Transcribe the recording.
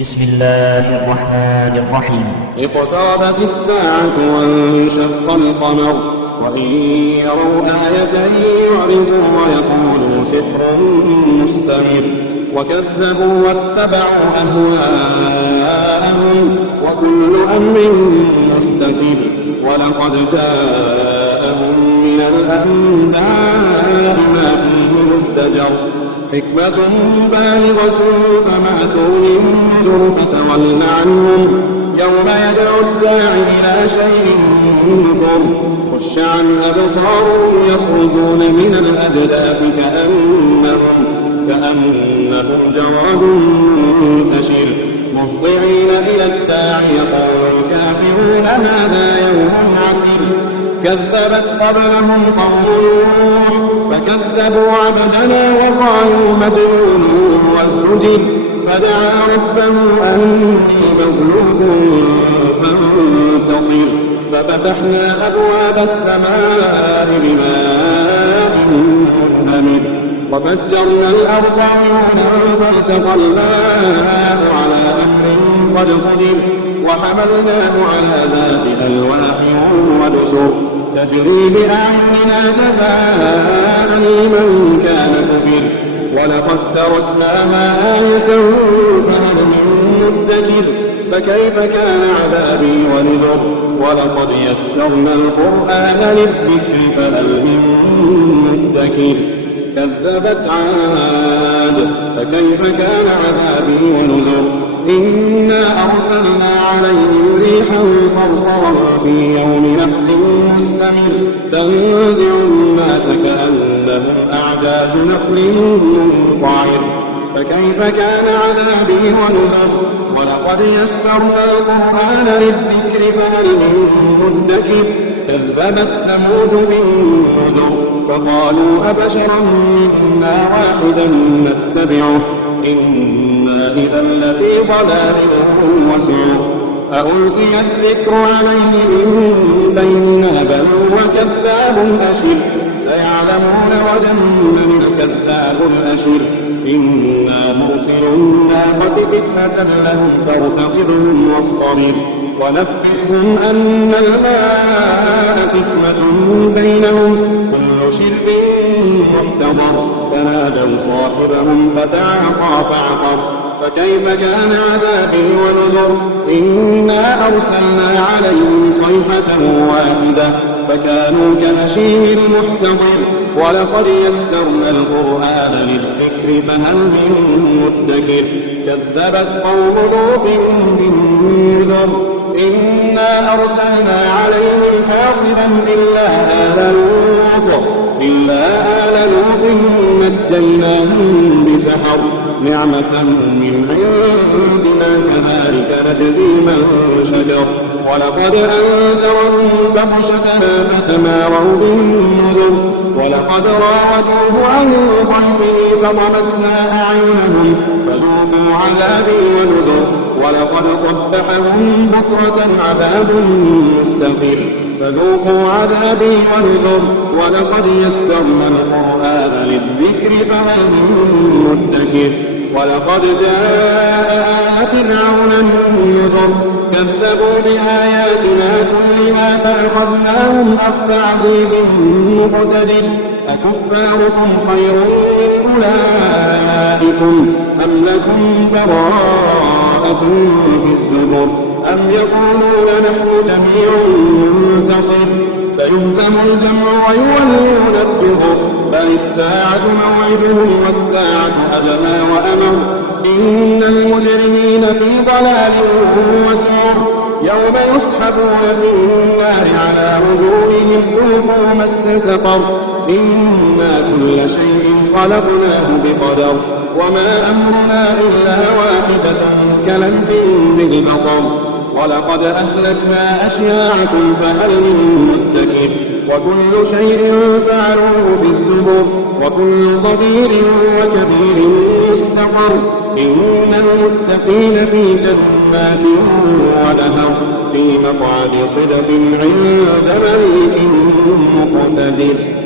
بسم الله الرحمن الرحيم. اقتربت الساعة وانشق القمر وإن يروا آية يعرضوا ويقولوا سحر مستمر وكذبوا واتبعوا أهواءهم وكل أمر مستقر ولقد جاءهم من الأنباء ما فيه مزدجر حكمة بالغة فما تغني النذر فتول عنهم يوم يدعو الداعي إلى شيء نكر خش عن أبصارهم يخرجون من الأجداث كأنهم جراد منتشر مهطعين إلى الداعي يقول الكافرون هذا يوم عسير كذبت قبلهم قوم نوح فكذبوا عبدنا وقالوا مجنون وازدجر فدعا ربه أني مغلوب فانتصر ففتحنا أبواب السماء بماء منهمر وفجرنا الأرض عيونا فالتقى الماء على أمر قد قدر وحملناه على ذات ألواح ودسر تجري بأعيننا جزاء لمن كان كفر ولقد تركناها آية فهل من مدكر فكيف كان عذابي ونذر ولقد يسرنا القرآن للذكر فهل من مدكر كذبت عاد فكيف كان عذابي ونذر إنا أرسلنا عليهم ريحا صرصرا في يوم نحس مستمر تنزع الناس كأنهم أعجاز نخل منقعر فكيف كان عذابي ونذر ولقد يسرنا القرآن للذكر فهل من مدكر كذبت ثمود بالنذر فقالوا أبشرا منا واحدا نتبعه إنا إذا لفي ضلال وسعر ألقي الذكر عليه من بيننا بل هو كذاب أشر سيعلمون غدا من الكذاب الأشر إنا مرسل الناقة فتنة لهم فارتقبهم واصطبر ونبئهم أن الماء قسمة بينهم كل شرب محتضر فنادوا صاحبهم فتعاطى فعقر فكيف كان عذابي ونذر إنا أرسلنا عليهم صيحة واحدة فكانوا كهشيم المحتضر ولقد يسرنا القرآن للذكر فهل من مدكر كذبت قوم لوط بالنذر إنا أرسلنا عليهم حاصبا إلا آل لوط نجيناهم بسحر نعمة من عندنا كذلك نجزي من شكر ولقد أنذرهم بطشتنا فتماروا بالنذر ولقد راودوه عن ضيفه فطمسنا أعينهم فذوقوا عذابي ونذر ولقد صبحهم بكرة عذاب مستقر فذوقوا عذابي ونذر ولقد يسرنا القرآن للذكر فهل من مدكر ولقد جاء آل فرعون النذر كذبوا بآياتنا كلها فأخذناهم أخذ عزيز مقتدر أكفاركم خير من أولئكم أم لكم براءة في الزبر أم يقولون نحن جميع منتصر سيهزم الجمع ويولون الدبر بل الساعة موعدهم والساعة أدنى وأمر إن المجرمين في ضلال وسعر يوم يسحبون في النار على وجوههم ذوقوا مس سقر إنا كل شيء خلقناه بقدر وما أمرنا إلا واحدة كلمح بالبصر ولقد أهلكنا أشياعكم فهل من مدكر وكل شيء فعلوه بالزبر وكل صغير وكبير مستقر إن المتقين في جنات ونهر في مقعد صدق عند مليك مقتدر.